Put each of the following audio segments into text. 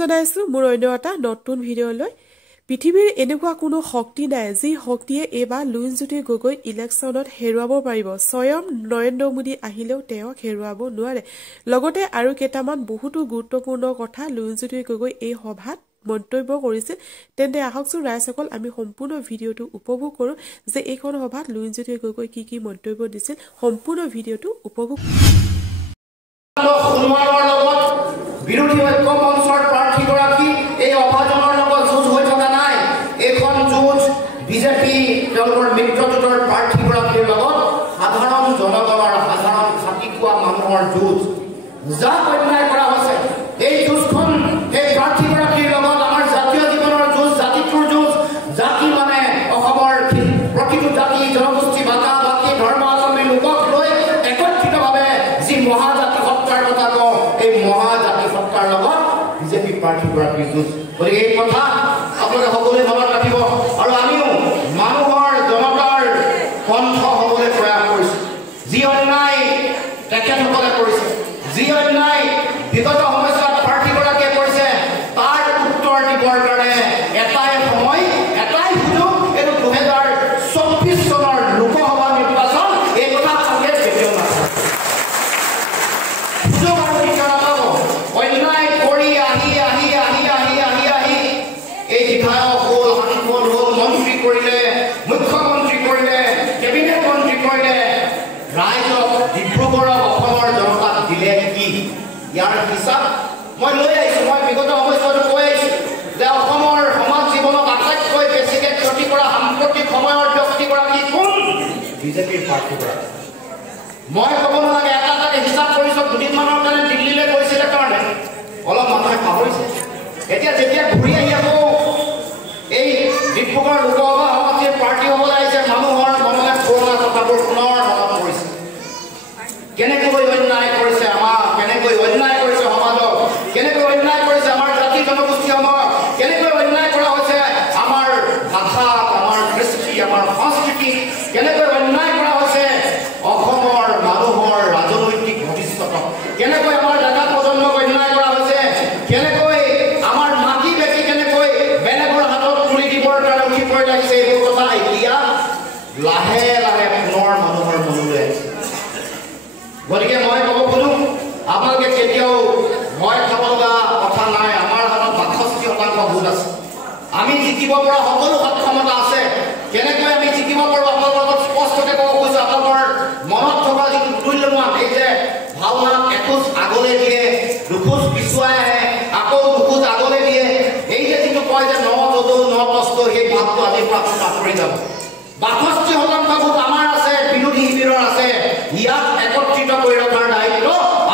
জনাইছো মোৰ অন্য এটা নতুন ভিডিঅ'লৈ পৃথিৱীৰ এনেকুৱা কোনো শক্তি নাই যি শক্তিয়ে এবাৰ লুইনজ্যোতি গগৈ ইলেকশ্যনত হেৰুৱাব পাৰিব স্বয়ং নৰেন্দ্ৰ মোদী আহিলেও তেওঁক হেৰুৱাব নোৱাৰে লগতে আৰু কেইটামান বহুতো গুৰুত্বপূৰ্ণ কথা লুইনজ্যোতি গগৈ এই সভাত মন্তব্য কৰিছিল তেন্তে আহকচোন ৰাইজসকল আমি সম্পূৰ্ণ ভিডিঅ'টো উপভোগ কৰো যে এইখন সভাত লুইনজ্যোতি গগৈ কি মন্তব্য দিছিল সম্পূৰ্ণ ভিডিঅ'টো উপভোগ বিৰোধী ঐক্য মঞ্চৰ প্ৰাৰ্থীগৰাকী এই অভাজনৰ লগত যুঁজ হৈ থকা নাই এখন যুঁজ বিজেপি তেওঁলোকৰ মিত্ৰজোঁটৰ প্ৰাৰ্থীগৰাকীৰ লগত সাধাৰণ জনগণৰ সাধাৰণ খাটি খোৱা মানুহৰ যুঁজ যাক অন্যায় কৰা হৈছে এই যুঁজখন এই প্ৰাৰ্থীগৰাকীৰ লগত আমাৰ জাতীয় জীৱনৰ যুঁজ জাতিটোৰ যুঁজ জাতি মানে অসমৰ প্ৰতিটো জাতি জনগোষ্ঠী ভাষা বাকী ধৰ্মাৱলম্বী লোকক লৈ একত্ৰিতভাৱে যি মহাজাতি সত্তাৰ কথা কওঁ এই মহাজাতি সত্তাৰ লগত বিজেপি প্ৰাৰ্থীগৰাকীৰ যুঁজ গতিকে এই কথা আপোনালোকে সকলোৱে মনত ৰাখিব আৰু আমিও মানুহৰ জনতাৰ কণ্ঠ হ'বলৈ প্ৰয়াস কৰিছোঁ যি অন্যায় তেখেতসকলে কৰিছে যি অন্যায় বিগত সময়ছোৱাত প্ৰাৰ্থীগৰাকীয়ে কৰিছে তাৰ উত্তৰ দিবৰ কাৰণে এটাই সময় এটাই সুযোগ এইটো 2024 চনৰ লোকসভা নিৰ্বাচন এই কথা কংগ্ৰেছ কেতিয়াও নাথাকে সুযোগ আৰু দ্বিতীয় নাপাব অন্যায় কৰি আহি এই বিধায়ক হ'ল সাংসদ হ'ল মন্ত্ৰী কৰিলে মুখ্যমন্ত্ৰী কৰিলে কেবিনেট মন্ত্ৰী কৰিলে ৰাইজক ডিব্ৰুগড়ক অসমৰ জনতাক দিলে কি ইয়াৰ হিচাপ মই লৈ আহিছোঁ মই বিগত সময়ছোৱাত কৈ আহিছোঁ যে অসমৰ সমাজ জীৱনত আটাইতকৈ বেছিকৈ ক্ষতি কৰা সাম্প্ৰতিক সময়ৰ ব্যক্তিগৰাকী কোন বিজেপিৰ প্ৰাৰ্থীগৰাকী মই ক'ব নালাগে এটা হিচাপ কৰিছোঁ দুদিনমানৰ কাৰণে দিল্লীলৈ গৈছিলে কাৰণে অলপ মানুহে পাহৰিছে এতিয়া যেতিয়া ঘূৰি আহি আকৌ এই ডিব্ৰুগড় লোকসভা সমষ্টিৰ প্ৰাৰ্থী হ'বলৈ আহিছে মানুহৰ মনলৈ পুৰণা কথাবোৰ পুনৰ মনত পৰিছে কেনেকৈ অন্যায় কৰিছে আমাক কেনেকৈ অন্যায় কৰিছে সমাজক কেনেকৈ অন্যায় কৰিছে আমাৰ জাতি জনগোষ্ঠীসমূহক কেনেকৈ অন্যায় কৰা হৈছে আমাৰ ভাষা আমাৰ কৃষ্টি আমাৰ সংস্কৃতি কেনেকৈ অন্যায় কৰা হৈছে অসমৰ মানুহৰ ৰাজনৈতিক ভৱিষ্যতক কেনেকৈ আমাৰ ডেকা প্ৰজন্মক অন্যায় কৰা হৈছে কেনেকৈ আমাৰ মাটি বেছি কেনেকৈ বেলেগৰ হাতত তুলি দিবৰ কাৰণে উঠি পৰি লাগিছে এইবোৰ কথা এতিয়া লাহে লাহে পুনৰ মানুহৰ মনলৈ আহিছে গতিকে মই ক'ব খোজোঁ আপোনালোকে কেতিয়াও ভয় খাব লগা কথা নাই আমাৰ হাতত ৬২% ভোট আছে আমি জিকিব পৰা সকলো সক্ষমতা আছে কেনেকৈ আমি জিকিব পাৰোঁ আপোনালোকৰ লগত স্পষ্টকৈ ক'ব খোজোঁ আপোনালোকৰ মনত থকা যিটো তুল্যমান এই যে ভাওনাত এখোজ আগলৈ দিয়ে দুখোজ পিছুৱাই আহে আকৌ দুখোজ আগলৈ দিয়ে এই যে যিটো কয় যে ৯ যদু ৯ কষ্ট সেই ভাৱটো আজিৰ পৰা আঁতৰি যাব ৬২% ভোট আমাৰ আছে বিৰোধী শিবিৰৰ আছে ইয়াক একত্ৰিত কৰি ৰখাৰ দায়িত্ব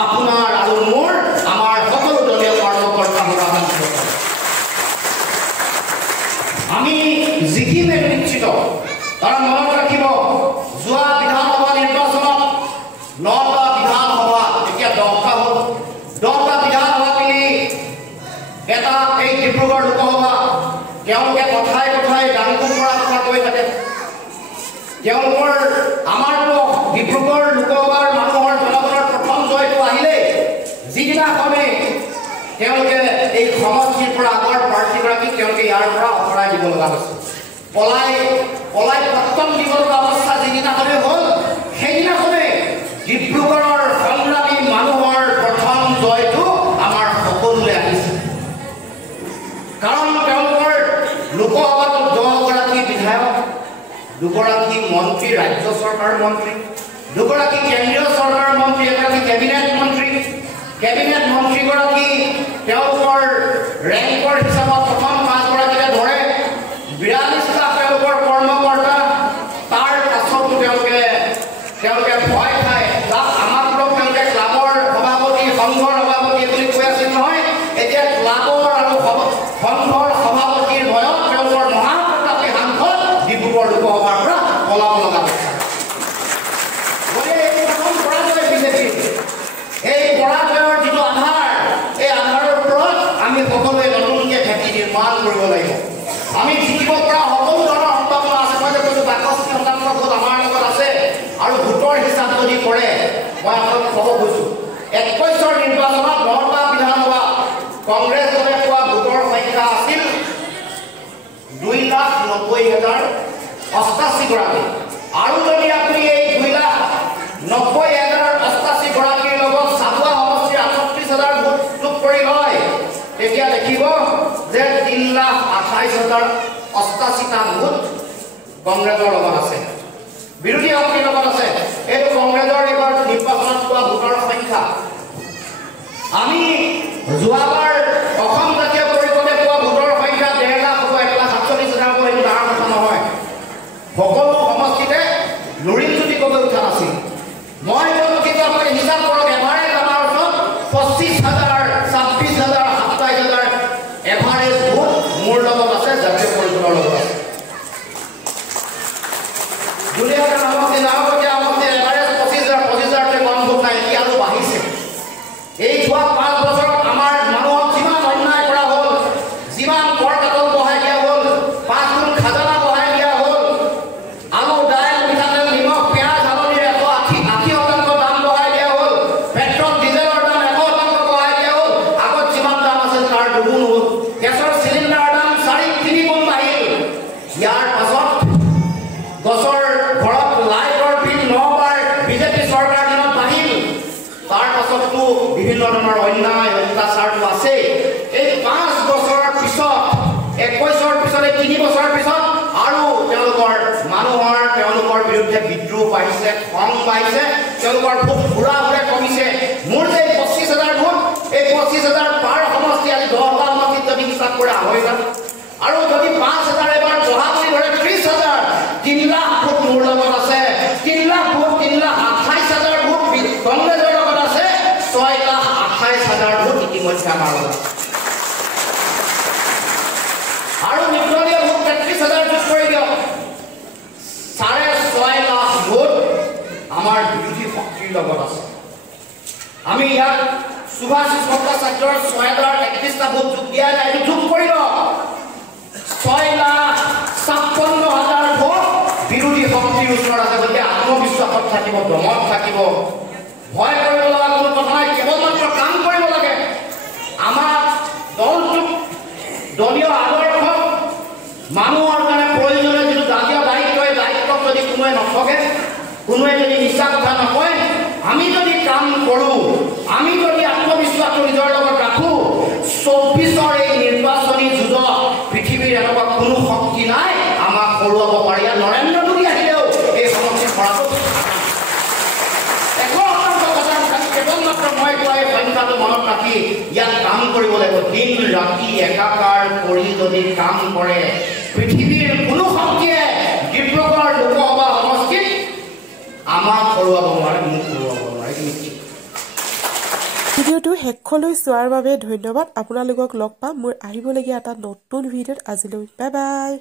আপোনাৰ আৰু মোৰ আমাৰ সকলো দলীয় কৰ্মকৰ্তা আমি জিকিমে নিশ্চিত কাৰণ মনত ৰাখিব যোৱা বিধানসভা নিৰ্বাচনত ৯টা বিধানসভা এতিয়া 10টা হ'ল 10টা বিধানসভা মিলি এটা এই ডিব্ৰুগড় লোকসভা তেওঁলোকে কথাই কথাই ডাঙৰ কৰা কথা কৈ থাকে তেওঁলোকৰ আমাৰতো ডিব্ৰুগড় লোকসভাৰ মানুহৰ জনগণৰ প্ৰথম জয়টো আহিলে যিদিনাখনে তেওঁলোকে এই সমষ্টিৰ পৰা আগৰ প্ৰাৰ্থীগৰাকীক তেওঁলোকে ইয়াৰ পৰা আঁতৰাই দিব লগা হৈছে পলাই প্ৰথম দিব লগা অৱস্থা যিদিনাখনে হ'ল সেইদিনাখনে ডিব্ৰুগড়ৰ সংগ্ৰামী মানুহৰ প্ৰথম জয়টো আমাৰ সকলোলৈ আহিছে কাৰণ তেওঁলোকৰ লোকসভাত 10গৰাকী বিধায়ক 2গৰাকী মন্ত্ৰী ৰাজ্য চৰকাৰৰ মন্ত্ৰী 2গৰাকী কেন্দ্ৰীয় চৰকাৰৰ মন্ত্ৰী এগৰাকী কেবিনেট মন্ত্ৰীগৰাকী তেওঁলোকৰ ৰেংকৰ হিচাপত প্ৰথম 5গৰাকীৰে ধৰে 42টা তেওঁলোকৰ কৰ্মকৰ্তা তাৰ পাছতো তেওঁলোকে ভয় খায় যাক আমাক তেওঁলোকে ক্লাবৰ সভাপতি সংঘৰ সভাপতি বুলি কৈ আছিল নহয় এতিয়া ক্লাবৰ আৰু সংঘৰ সভাপতিৰ ভয়ত তেওঁলোকৰ মহাপ্ৰতাপী সাংসদ ডিব্ৰুগড় লোকসভাৰ পৰা পলাব লগা হৈছে গতিকে এই প্ৰথম পৰাজয় বিজেপি এই পৰাজয়ৰ যিটো আধাৰ এই আধাৰৰ ওপৰত আমি সকলোৱে নতুনকৈ ভেটি নিৰ্মাণ কৰিব লাগিব আমি জিকিব পৰা সকলো ধৰণৰ সম্ভাৱনা আছে মই যে কৈছোঁ ৬২% ভোট আমাৰ লগত আছে আৰু ভোটৰ হিচাপ যদি কৰে মই আপোনালোকক ক'ব খুজিছোঁ ২১ৰ নিৰ্বাচনত ৯টা বিধানসভা কংগ্ৰেছ দলে পোৱা 2,90,088 গৰাকী আৰু যদি আপুনি এই 2,90,088 গৰাকীৰ লগত চাবুৱা সমষ্টিৰ 38,000 ভোট যোগ কৰি লয় তেতিয়া দেখিব যে 3,28,088টা ভোট কংগ্ৰেছৰ লগত আছে বিৰোধী শক্তিৰ লগত আছে এইটো কংগ্ৰেছৰ এইবাৰ নিৰ্বাচনত পোৱা ভোটৰ সংখ্যা আমি যোৱাবাৰ অসম জাতীয় পৰিষদে পোৱা ভোটৰ সংখ্যা 1.5 লাখ হ'ব 1,47,000 হ'ব এইটো ডাঙৰ কথা নহয় সকলো সমষ্টিতে লুৰিণজ্যোতি গগৈ উঠা আছিল মই কিন্তু আপুনি হিচাপ কৰক এভাৰেজ আমাৰ ওচৰত 25,000 26,000 27,000 এভাৰেজ ভোট মোৰ লগত আছে জাতীয় পৰিষদৰ লগত আছে দুনিয়াৰ সমষ্টি নামতে এভাৰেজ 25,000 কম ভোট নাই এতিয়া আৰু বাঢ়িছে এই যোৱা 5 বছৰত আমাৰ মানুহক যিমান অন্যায় কৰা হ'ল যিমান কৰ কাটল বঢ়াই দিয়া হ'ল 5 গুণ খাজানা বঢ়াই দিয়া হ'ল আলু দাইল মিঠাতেল নিমখ পিঁয়াজ হালধিৰ 180% দাম বঢ়াই দিয়া হ'ল পেট্ৰল ডিজেলৰ দাম 100% বঢ়াই দিয়া হ'ল আগত যিমান দাম আছিল তাৰ দুগুণ হ'ল গেছৰ চিলিণ্ডাৰৰ দাম 4-3 গুণ বাঢ়িল ইয়াৰ পাছত গছৰ ঘৰত লাইটৰ বিল 9 বাৰ বিজেপি চৰকাৰ দিনত বাঢ়িল তাৰ পাছততো বিভিন্ন ধৰণৰ অন্যায় অত্যাচাৰটো আছে এই 5 বছৰৰ পিছত 21ৰ পিছত 3 বছৰৰ পিছত আৰু তেওঁলোকৰ বিৰুদ্ধে বিদ্ৰোহ পাইছে খং পাইছে তেওঁলোকৰ ভোট ঘূৰা কমিছে মোৰ যে 25,000 ভোট এই 25,000 পাৰ সমষ্টি আজি 10টা সমষ্টিত যদি হিচাপ কৰে 2,500 আৰু যদি 5,000 এবাৰ বঢ়া বুলি ধৰে 30,000 3 লাখ ভোট মোৰ লগত আছে 3 লাখ ভোট 3,28,000 ভোট কংগ্ৰেছৰ লগত আছে 6,28,000 ভোট ইতিমধ্যে আমাৰ লগত আৰু নিৰ্দলীয় ভোট 33,000 যোগ কৰি দিয়ক 6.5 লাখ ভোট আমাৰ বিৰোধী শক্তিৰ লগত আছে আমি ইয়াত সুভাষ ভট্টাচাৰ্যৰ 6,031টা ভোট যোগ দিয়া যায় এইটো যোগ কৰি লওক 6,56,000 ভোট বিৰোধী শক্তিৰ ওচৰত আছে গতিকে আত্মবিশ্বাসত থাকিব দমত থাকিব ভয় কৰিব লগা কোনো কথা নাই কেৱল মাত্ৰ কাম কৰিব লাগে আমাৰ দলটোক দলীয় আদৰ্শ মানুহৰ কাৰণে প্ৰয়োজনীয় যিটো জাতীয় দায়িত্ব এই দায়িত্বত যদি কোনোৱে নথকে কোনোৱে যদি মিছা কথা নকয় আমি যদি কাম কৰোঁ আমি যদি আত্মবিশ্বাসটো নিজৰ লগত ৰাখোঁ 24ৰ এই নিৰ্বাচনী যুঁজত পৃথিৱীৰ এনেকুৱা কোনো শক্তি নাই আমাক হৰুৱাব পাৰি নৰেন্দ্ৰ মোদী আহিলেও এই সমষ্টি কৰাটো মই কোৱা এই সংখ্যাটো মনত ৰাখি ইয়াত কাম কৰিব লাগিব দিন ৰাতি একাকাৰ কৰি যদি কাম কৰে পৃথিৱীৰ কোনো শক্তিয়ে ডিব্ৰুগড় লোকসভা সমষ্টিত আমাক হৰুৱাব নোৱাৰে মোক হৰুৱাব নোৱাৰে ভিডিঅ'টো শেষলৈ চোৱাৰ বাবে ধন্যবাদ আপোনালোকক লগ পাম মোৰ আহিবলগীয়া এটা নতুন ভিডিঅ'ত আজিলৈ বাই বাই